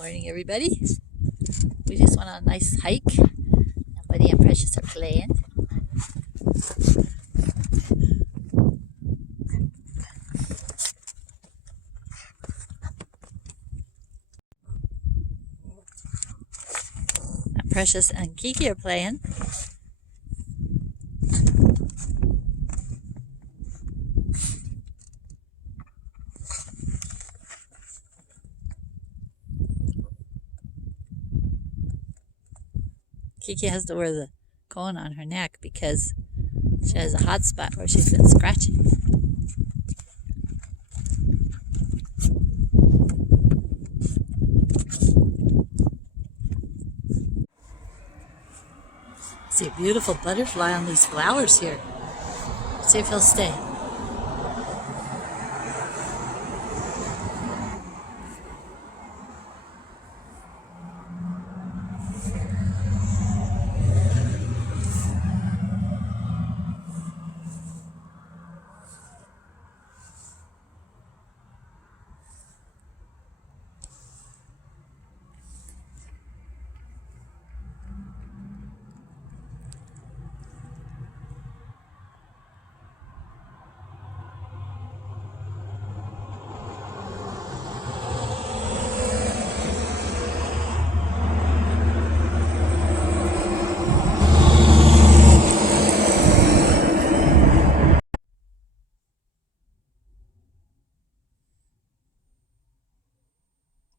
Morning, everybody. We just went on a nice hike. Buddy and Precious are playing. Precious and Kiki are playing. Kiki has to wear the cone on her neck because she has a hot spot where she's been scratching. See a beautiful butterfly on these flowers here. Let's see if he'll stay.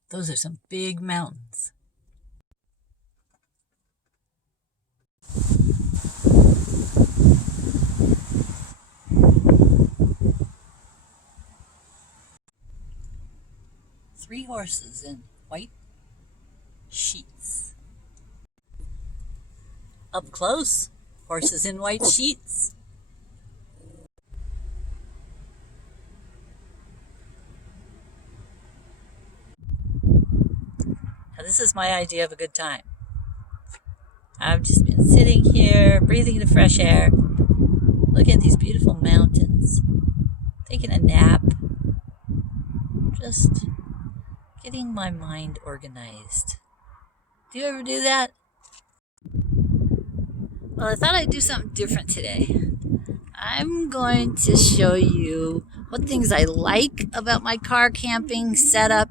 Those are some big mountains. Three horses in white sheets. Up close, horses in white sheets. This is my idea of a good time. I've just been sitting here, breathing the fresh air, looking at these beautiful mountains, taking a nap, just getting my mind organized. Do you ever do that? Well, I thought I'd do something different today. I'm going to show you what things I like about my car camping setup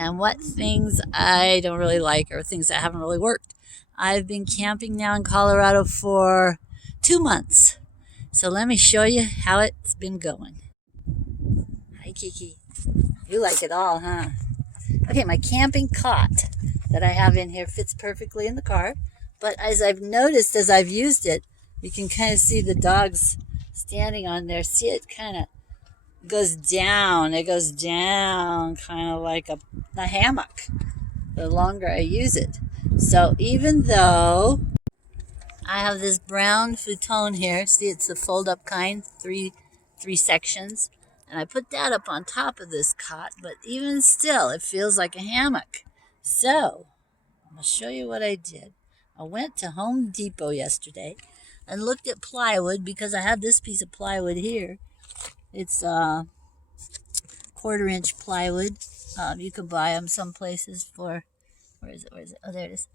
and what things I don't really like or things that haven't really worked. I've been camping now in Colorado for 2 months. So let me show you how it's been going. Hi, Kiki. You like it all, huh? Okay, my camping cot that I have in here fits perfectly in the car. But as I've noticed, as I've used it, you can kind of see the dogs standing on there. See, it kind of goes down. It goes down kind of like a hammock the longer I use it. So even though I have this brown futon here, see, it's the fold up kind, three sections, and I put that up on top of this cot, but even still it feels like a hammock. So I'm going to show you what I did. I went to Home Depot yesterday and looked at plywood because I have this piece of plywood here. It's 1/4-inch plywood. You can buy them some places for, where is it? Oh, there it is.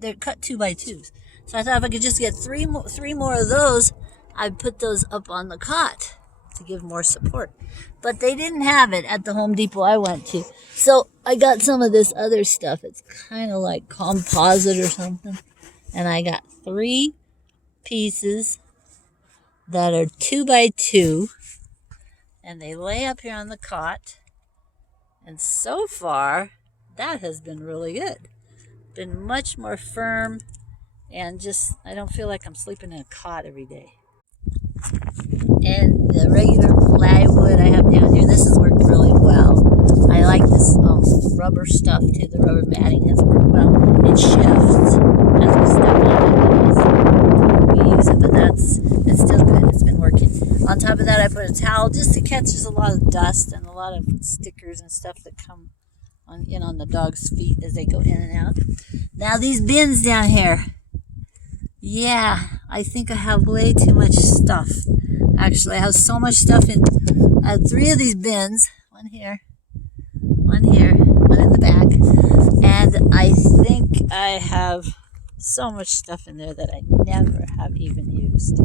They're cut 2x2s. So I thought if I could just get three more of those, I'd put those up on the cot to give more support. But they didn't have it at the Home Depot I went to. So I got some of this other stuff. It's kind of like composite or something. And I got 3 pieces that are 2x2, and they lay up here on the cot, and so far that has been really good. Been much more firm, and just I don't feel like I'm sleeping in a cot every day. And the regular plywood I have down here, this has worked really well. I like this rubber stuff too. The rubber matting has worked well. It shifts as we step on it. We use it, but it's still good. It's been working. On top of that, I put a towel just to catch. There's a lot of dust and a lot of stickers and stuff that come on the dog's feet as they go in and out. Now these bins down here. Yeah, I think I have way too much stuff. Actually, I have so much stuff in 3 of these bins. One here, one here, one in the back, and I think I have so much stuff in there that I never have even used.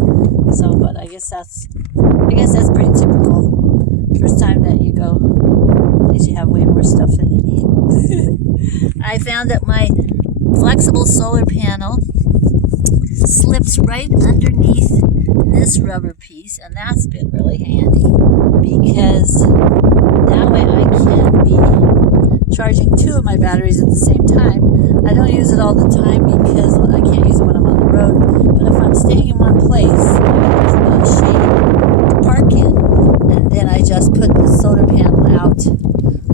So, but I guess that's pretty typical. First time that you go, is you have way more stuff than you need. I found that my flexible solar panel slips right underneath this rubber piece, and that's been really handy because that way I can be charging two of my batteries at the same time. I don't use it all the time because I can't use it when I'm on the road, but if I'm staying in one place, I have a shade to park in, and then I just put the solar panel out,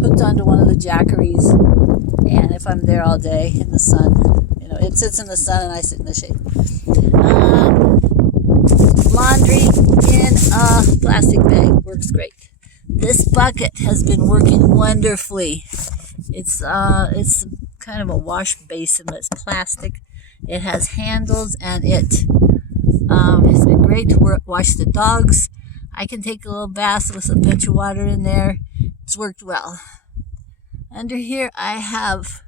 hooked onto one of the jackeries, and if I'm there all day in the sun, it sits in the sun and I sit in the shade. Laundry in a plastic bag works great. This bucket has been working wonderfully. It's kind of a wash basin, but it's plastic. It has handles, and it has been great to wash the dogs. I can take a little bath with a bunch of water in there. It's worked well. Under here I have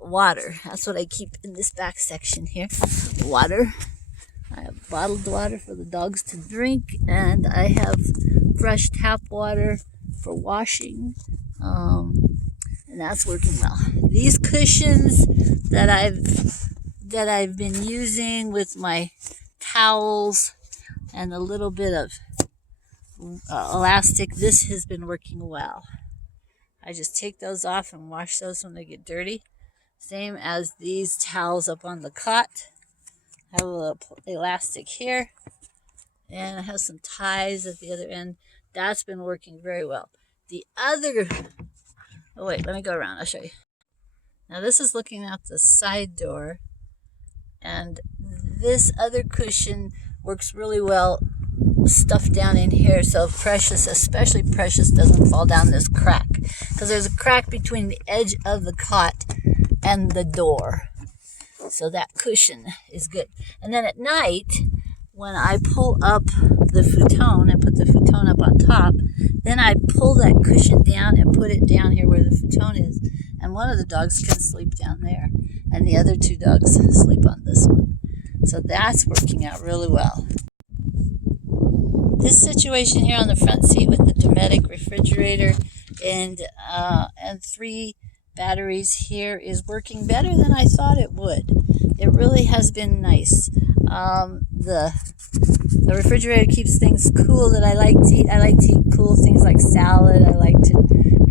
water. That's what I keep in this back section here. Water. I have bottled water for the dogs to drink, and I have fresh tap water for washing, and that's working well. These cushions that I've been using with my towels and a little bit of elastic, this has been working well. I just take those off and wash those when they get dirty. Same as these towels up on the cot. I have a little elastic here, and I have some ties at the other end. That's been working very well. Oh wait, let me go around, I'll show you. Now this is looking out the side door, and this other cushion works really well stuffed down in here, so Precious, especially Precious, doesn't fall down this crack, because there's a crack between the edge of the cot and the door. So that cushion is good. And then at night, when I pull up the futon and put the futon up on top, then I pull that cushion down and put it down here where the futon is. And one of the dogs can sleep down there, and the other two dogs sleep on this one. So that's working out really well. This situation here on the front seat with the Dometic refrigerator and 3 batteries here is working better than I thought it would. It really has been nice. The refrigerator keeps things cool that I like to eat. I like to eat cool things like salad. I like to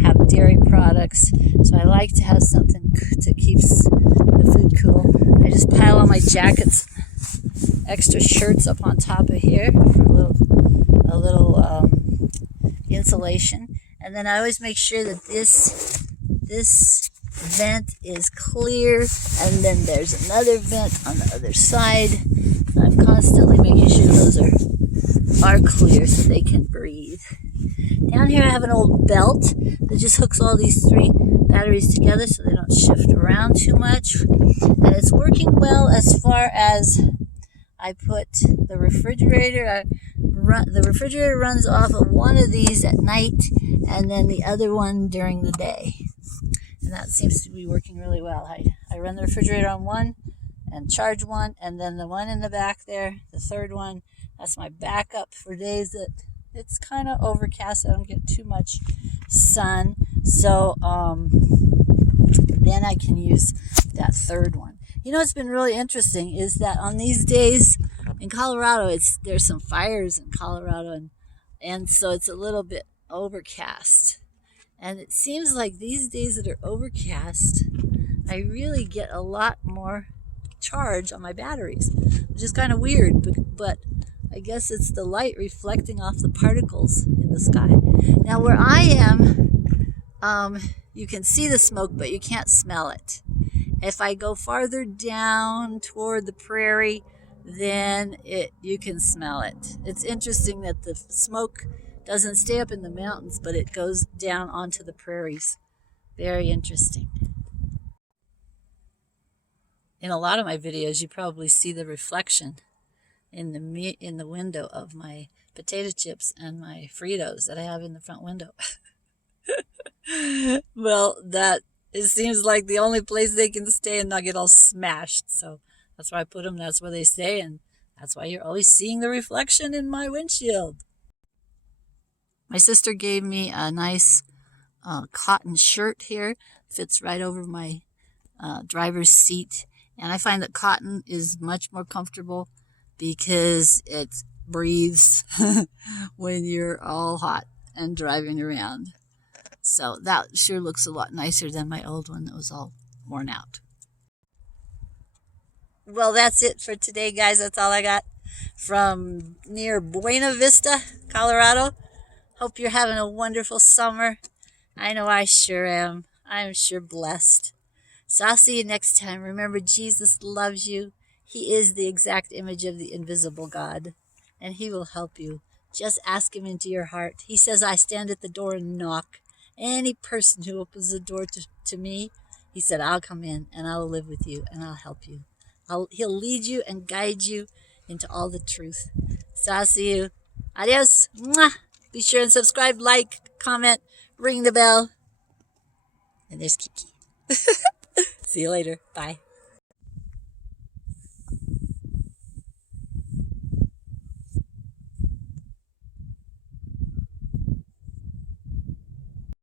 have dairy products. So I like to have something to keep the food cool. I just pile all my jackets, extra shirts up on top of here for a little insulation. And then I always make sure that this vent is clear, and then there's another vent on the other side. I'm constantly making sure those are clear so they can breathe. Down here I have an old belt that just hooks all these 3 batteries together so they don't shift around too much, and it's working well as far as I put the refrigerator. The refrigerator runs off of one of these at night, and then the other one during the day. And that seems to be working really well. I run the refrigerator on one and charge one, and then the one in the back there, the third one, that's my backup for days that it's kind of overcast. I don't get too much sun. So then I can use that third one. What's been really interesting is that on these days in Colorado, there's some fires in Colorado, and so it's a little bit overcast. And it seems like these days that are overcast, I really get a lot more charge on my batteries, which is kind of weird, but I guess it's the light reflecting off the particles in the sky. Now where I am, you can see the smoke, but you can't smell it. If I go farther down toward the prairie, then you can smell it. It's interesting that the smoke doesn't stay up in the mountains, but it goes down onto the prairies. Very interesting. In a lot of my videos, you probably see the reflection in the window of my potato chips and my Fritos that I have in the front window. Well, that it seems like the only place they can stay and not get all smashed. So that's where I put them. That's where they stay, and that's why you're always seeing the reflection in my windshield. My sister gave me a nice cotton shirt here. Fits right over my driver's seat. And I find that cotton is much more comfortable because it breathes when you're all hot and driving around. So that sure looks a lot nicer than my old one that was all worn out. Well, that's it for today, guys. That's all I got from near Buena Vista, Colorado. Hope you're having a wonderful summer. I know I sure am. I'm sure blessed. So I'll see you next time. Remember, Jesus loves you. He is the exact image of the invisible God, and He will help you. Just ask Him into your heart. He says, I stand at the door and knock. Any person who opens the door to me, He said, I'll come in and I'll live with you and I'll help you. He'll lead you and guide you into all the truth. So I'll see you. Adios. Mwah. Be sure and subscribe, like, comment, ring the bell. And there's Kiki. See you later. Bye.